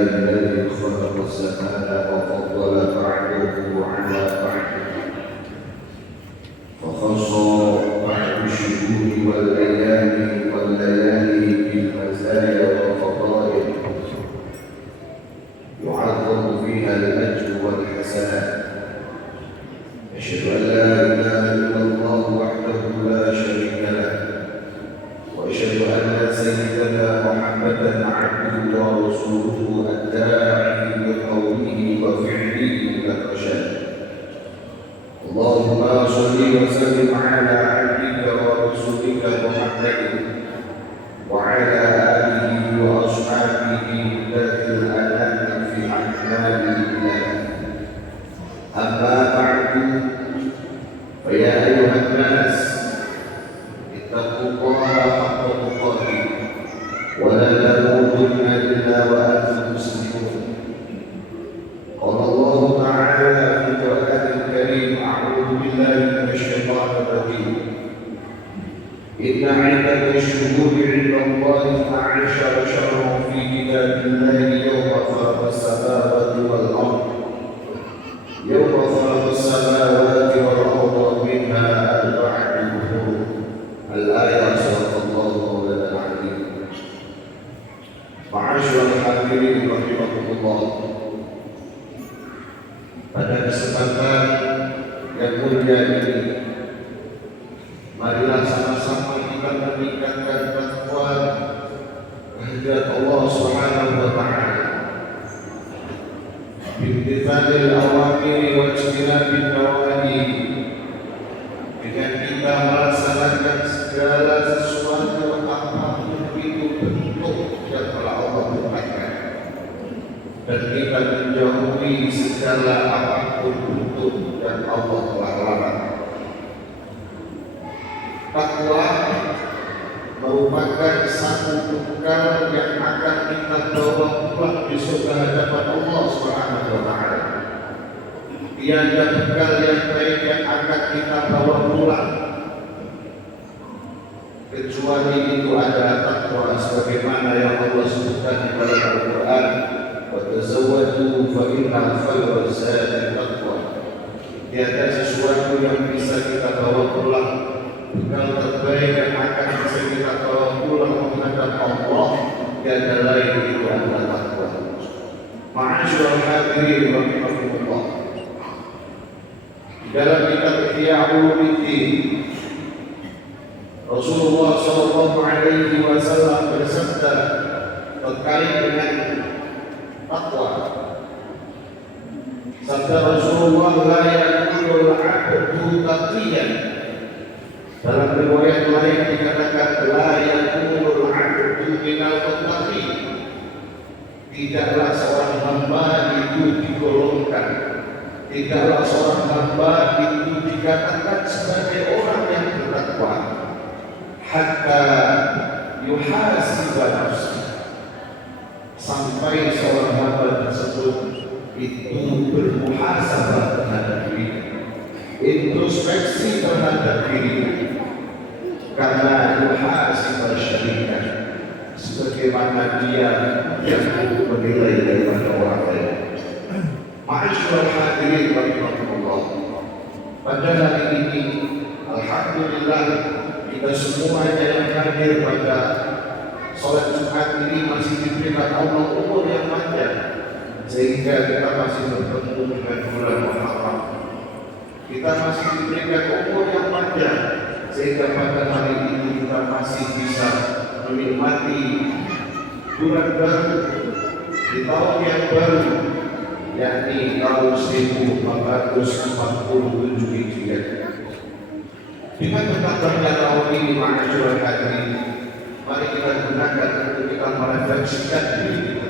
الذي خلق الزمان وفضل بعده على بعد فخص بعد الشهور والأيام والليالي بالمزايا والفضائل يعظم فيها الأجر والحسنات. أشهد أن لا إله إلا الله وحده لا شريك له، وأشهد أن سيدنا محمدا عبده ورسوله الداعي بقوله وفعله إلى الرشاد. اللهم صل وسلم على عبدك ورسولك محمد وعلى آله وأصحابه ذات الأنام في أعمال الله. أما بعد، فيا أيها الناس اتقوا الله حق تقاته ولا تموتن إلا وأنتم مسلمون. قال الله تعالى في القرآن الكريم: أعوذ بالله من الشيطان الرجيم. إن عدة الشهور عند الله 12 شهرا في كتاب الله يوم خلق السماوات والأرض منها أربعة حروف. الآية. صدق الله مولانا العظيم. Ma'asyiral hadirin rahimakumullah. Pada kesempatan yang mulia ini, marilah sama-sama kita meningkatkan takwa kehadirat Allah Subhanahu wa taala. Bimtithalil awamiri wa ijtinabil nawahi, dengan kita melaksanakan segala sesuatu apapun itu bentuk yang telah Allah tetapkan, dan kita menjauhi segala apapun bentuk yang Allah telah larang. Takwa merupakan satu bekal yang akan kita bawa pulang besok ke hadapan Allah Subhanahu wa taala. Tiada bekal yang baik yang akan kita bawa pulang kecuali itu adalah takwa, sebagaimana yang Allah sebutkan di dalam Al-Quran: wa tazawwadu fa inna khayra zadi taqwa. Tiada sesuatu yang bisa kita bawa pulang, bekal terbaik yang akan bisa kita bawa pulang menghadap Allah tiada lain itu adalah takwa. Ma'asyiral hadirin rahimakumullah. Dalam kitab Ihya Ulumuddin, Rasulullah sallallahu alaihi wasallam bersabda terkait dengan takwa. Sabda Rasulullah: la yakunul 'abdu taqiyan. Dalam riwayat lain dikatakan: la yakunul 'abdu minal muttaqin. Tidaklah seorang hamba itu digolongkan, tidaklah seorang hamba itu dikatakan sebagai orang yang bertakwa hatta yuhasiba nafsuhu, sampai seorang hamba tersebut itu bermuhasabah terhadap dirinya, introspeksi terhadap dirinya, karena yuhasiba syarikat, sebagaimana dia yang menilai daripada orang lain. Ma'asyiral hadirin rahimakumullah. Pada hari ini, alhamdulillah, kita semuanya yang hadir pada sholat Jumat ini masih diberikan Allah umur yang panjang, sehingga kita masih bertemu dengan bulan Muharram. Kita masih diberikan umur yang panjang, sehingga pada hari ini kita masih bisa menikmati bulan baru di tahun yang baru, yakni tahun 1447 Hijriah. Dengan bertambahnya tahun ini, ma'asyiral hadirin, mari kita gunakan untuk kita merefleksikan diri kita.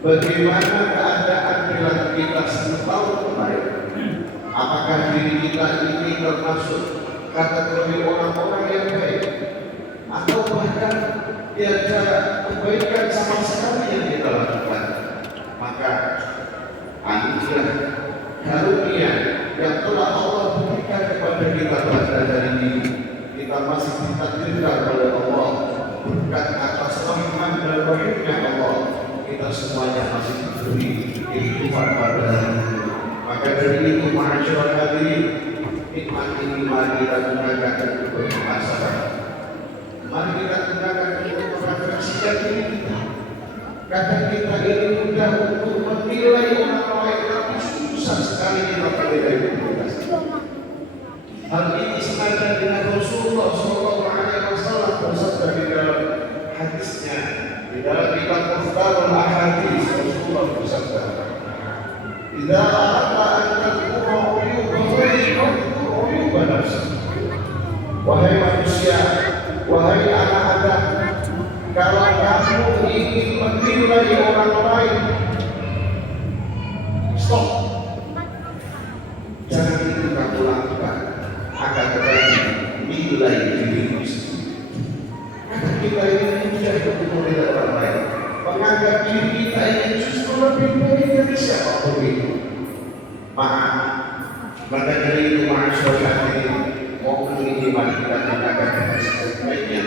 Bagaimana keadaan perilaku kita 10 tahun kemarin? Apakah diri kita ini termasuk kategori orang-orang yang baik, atau bahkan tiada kebaikan sama sekali yang kita lakukan? Maka anugerah karunia yang telah Allah berikan kepada kita pada hari ini, kita masih ditakdirkan oleh Allah berkat atas rahmat dan rahimnya Allah, kita semuanya masih diberi kehidupan pada hari ini. Maka dari itu, masyarakat hadirin, nikmat ini mari kita gunakan untuk bermuhasabah. Mari kita gunakan untuk merefleksikan diri kita. Kadang kita ini mudah untuk menilai orang lain, tapi susah sekali kita menilai diri kita. Hal ini senada dengan Rasulullah SAW bersabda di dalam hadisnya, di dalam kitab Mukhtarul Ahadits. Rasulullah bersabda, "Idza aradta an tadhkura uyuba ghairika fadhkur uyuba nafsik." Wahai manusia, wahai anak Adam, kalau kamu ingin menilai orang lain, stop. Jangan itu kamu lakukan. Akan tetapi nilai dirimu sendiri. Karena kita ini mudah untuk menilai orang lain, menganggap diri kita ini justru lebih baik dari siapapun itu. Maaf, maka dari itu masyarakat ini momen ini mari kita gunakan dengan sebaik-baiknya.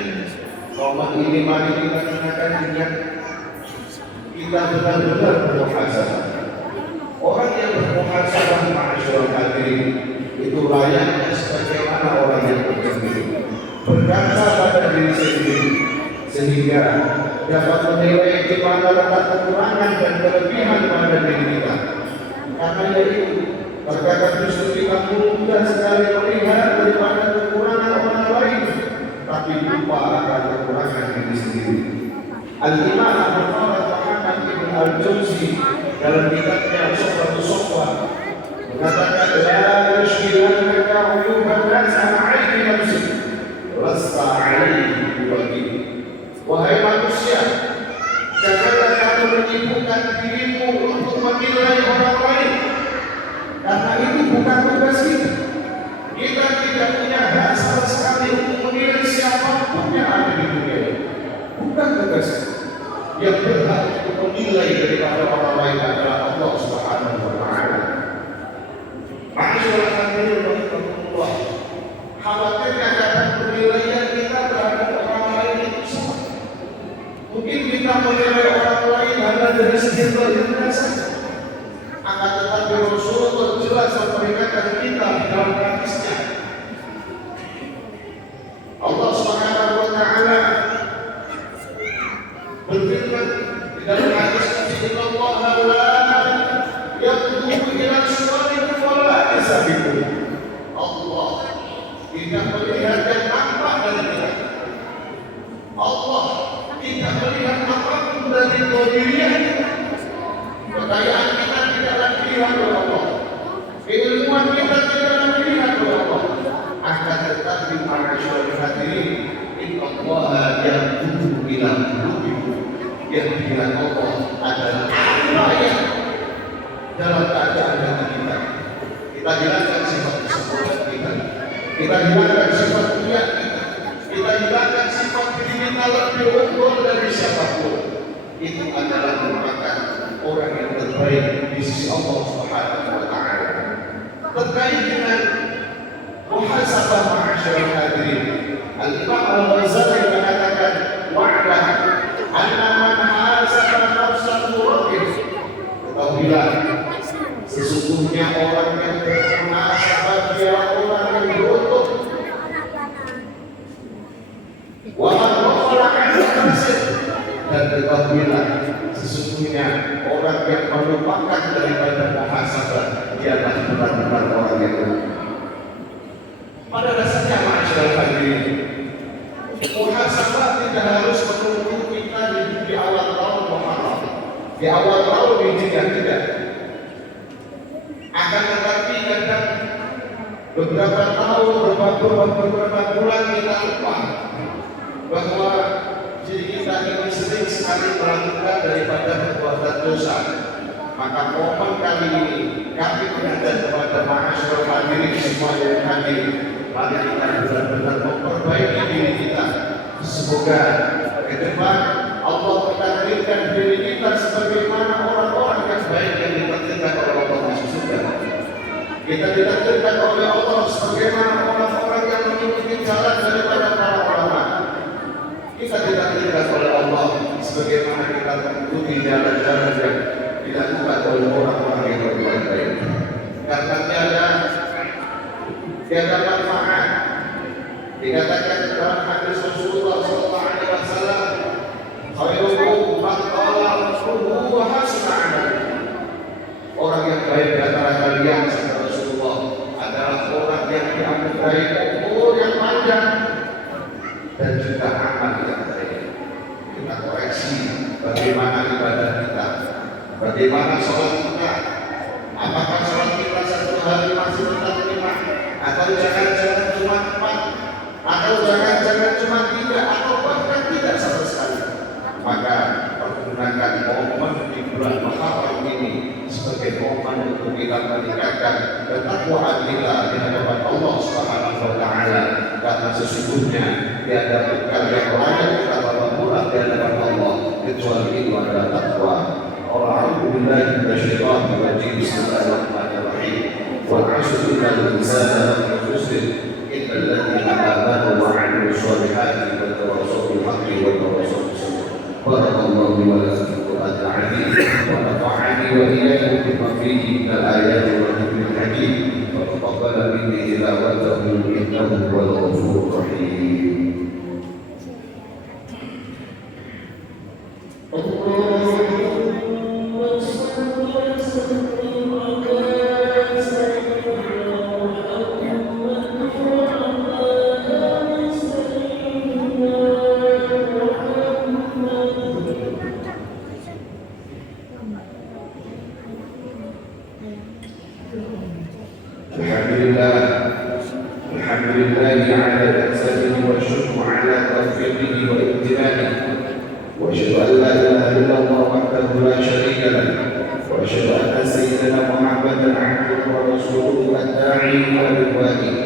Momen ini mari kita gunakan dengan kita benar-benar bermuhasabah. Orang yang bermuhasabah masyarakat ini itu layaknya sebagaimana orang yang berkaca pada diri sendiri, sehingga dapat menilai di mana letak kekurangan dan kelebihan pada diri kita. Karena itu terkadang justru kita mudah sekali melihat daripada kekurangan orang lain, tapi lupa akan kekurangan diri sendiri. Al-Imam Muhammad bin Al-Jauzi dalam kitabnya Sohbatus Sohbah mengatakan, la yushkilannaka uyuban nas an 'aini nafsik lasta 'alaihi biwakil. Wahai manusia, janganlah kamu menyibukkan dirimu untuk menilai orang lain, karena itu bukan tugas kita. Kita tidak punya hak sama sekali untuk menilai siapapun yang ada di dunia ini. Bukan tugas kita. Yang berhak untuk menilai daripada orang lain adalah Allah Subhanahu wa Ta'ala. Masyaallah hadirin rahimahullah. Khawatirnya kadang penilaian kita terhadap orang lain itu salah. Mungkin kita menilai orang lain hanya dari segi zahirnya saja. Akan tetapi Rasulullah jelas memperingatkan kita di dalam hadisnya. Allah Subhanahu wa Ta'ala berfirman di dalam hadis Inna Allah la yaqdubu ila suwarikum wa la yasabikum. Allah tidak melihat yang nampak dari kita. Allah tidak melihat apapun dari dirinya kita. Kekayaan kita tidaklah dilihat oleh Allah. Keilmuan kita tidaklah dilihat oleh Allah. Akan tetapi para syaikhul hadirin, Inna Allah yaqdubu ila qulubikum. Yang dilihat Allah adalah apa yang dalam keadaan hati kita. Kita hilangkan sifat kesempurnaan kita. Kita hilangkan sifat dunia kita. Kita hilangkan sifat diri kita lebih unggul dari siapapun. Itu adalah merupakan orang yang terbaik di sisi Allah Subhanahu wa Ta'ala. Terkait dengan muhasabah ma'asyiral hadirin, Al-Imam Al-Ghazali mengatakan, wa'lam anna man hasaba nafsahu rabbih. Ketahuilah, sesungguhnya orang yang bermuhasabah dia orang yang beruntung. Wa man ghafala 'anil nasib. Dan ketahuilah, sesungguhnya orang yang melupakan daripada muhasabah dialah benar-benar orang yang beruntung. Pada dasarnya masyarakat hadirin, muhasabah tidak harus menunggu kita di awal tahun Muharram, di awal tahun Hijriah, tidak. Akan tetapi kadang beberapa tahun, beberapa bulan kita lupa bahwa diri kita ini sering sekali melakukan daripada perbuatan dosa. Maka momen kali ini kami mengajak kepada masyarakat hadirin semua yang hadir, mari kita benar-benar memperbaiki diri kita. Semoga ke depan Allah mentakdirkan diri kita sebagaimana orang-orang yang baik yang ditakdirkan oleh Allah di surga. Kita ditakdirkan oleh Allah sebagaimana orang-orang yang mengikuti jalan daripada para ulama. Kita ditakdirkan oleh Allah sebagaimana kita mengikuti jalan-jalan yang dilakukan oleh orang-orang yang berbuat baik. Karena tiada manfaat. Dikatakan dalam hadis Rasulullah sallallahu alaihi wasallam, khairukum man qala umruhu wa hasuna amaluhu. Orang yang baik di antara kalian, kata Rasulullah, adalah orang yang dianugerahi umur yang panjang dan juga amal yang baik. Kita koreksi bagaimana ibadah kita, bagaimana sholat kita. Apakah sholat kita satu hari masih tetap 5, atau jangan-jangan cuma 4, atau jangan-jangan cuma 3, atau bahkan tidak sama sekali? Maka pergunakan momen di bulan Muharram ini sebagai momen untuk kita meningkatkan ketakwaan kita di hadapan Allah Subhanahu wa taala, karena sesungguhnya tiada bekal yang layak kita bawa pulang di hadapan Allah kecuali itu adalah takwa. A'udzu billahi minasyaitonir rajim. Bismillahirrahmanirrahim. Wal 'asri innal insana lafi khusr illa alladziina aamanu wa 'amilus shalihati wa tawassaw bil haqqi wa tawassaw bis sabr. Barakallahu li wa lakum fil Qur'anil 'azim wa nafa'ani wa iyyakum bima fihi minal ayati wa dhikril hakim. Wa taqabbal minni tilawatahu innahu huwal ghafurur rahim. Alhamdulillah ala ihsanihi wa syukru ala taufiqihi wa imtinanihi. Wa asyhadu an la ilaha illallah wahdahu la syarika lah. Wa asyhadu anna sayyidina Muhammadan 'abduhu wa rasuluhu ad-da'i ila ridwanihi.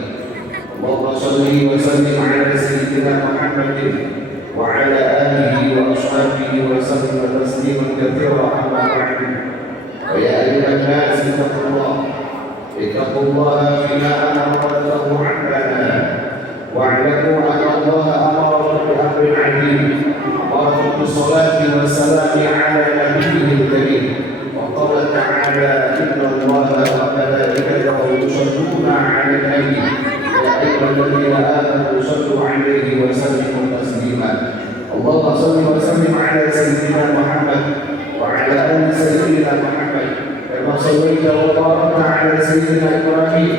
Allahumma shalli wa sallim ala sayyidina Muhammadin wa ala alihi wa ashabihi wa sallim tasliman katsiran amma ba'du. Wa ya ayyuhan nas اتقوا الله فيما امر له عباده واعلموا ان الله امركم بامر عظيم امركم بالصلاه والسلام على نبيه الكريم وقال تعالى ان الله وملائكته يصلون على النبي يا ايها الذين امنوا صلوا عليه وسلموا تسليما اللهم صل وسلم على سيدنا محمد وعلى ال سيدنا محمد كما صليت وباركت على سيدنا إبراهيم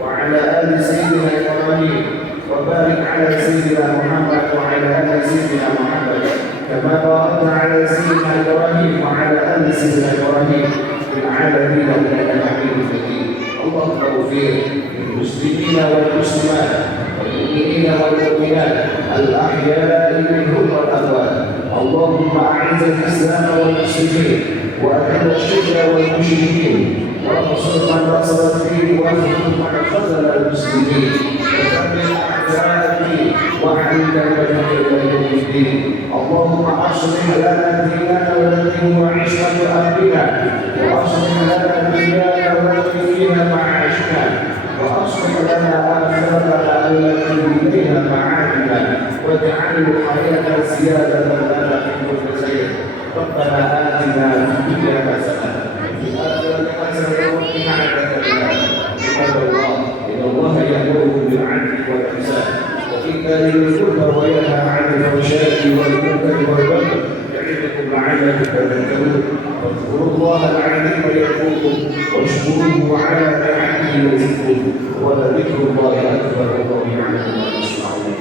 وعلى آل سيدنا إبراهيم وبارك على سيدنا محمد وعلى آل سيدنا محمد كما باركت على سيدنا إبراهيم وعلى آل سيدنا إبراهيم في العالمين إنك حميد مجيد. اللهم اغفر للمسلمين والمسلمات والمؤمنين والمؤمنات الأحياء منهم والأموات. اللهم أعز الإسلام والمسلمين وأذل الشرك والمشركين وانصر من نصر الدين واخذل من خذل المسلمين وثبت أعداء الدين واحمل كلمتك إلى يوم الدين. اللهم أصلح لنا ديننا الذي هو عصمة أمرنا وأصلح لنا دنيانا التي فيها معاشنا وأصلح لنا آخرتنا التي إليها معادنا واجعل الحياة زيادة لنا في كل خير. ربنا آتنا في الدنيا حسنة وفي الآخرة حسنة وقنا عذاب النار. عباد الله إن الله يأمركم بالعدل والإحسان وإيتاء ذي القربى وينهى عن الفحشاء والمنكر والبغي يعظكم لعلكم تذكرون. فاذكروا الله العظيم يذكركم واشكروه على نعمه يزدكم ولذكر الله أكبر والله يعلم ما تصنعون.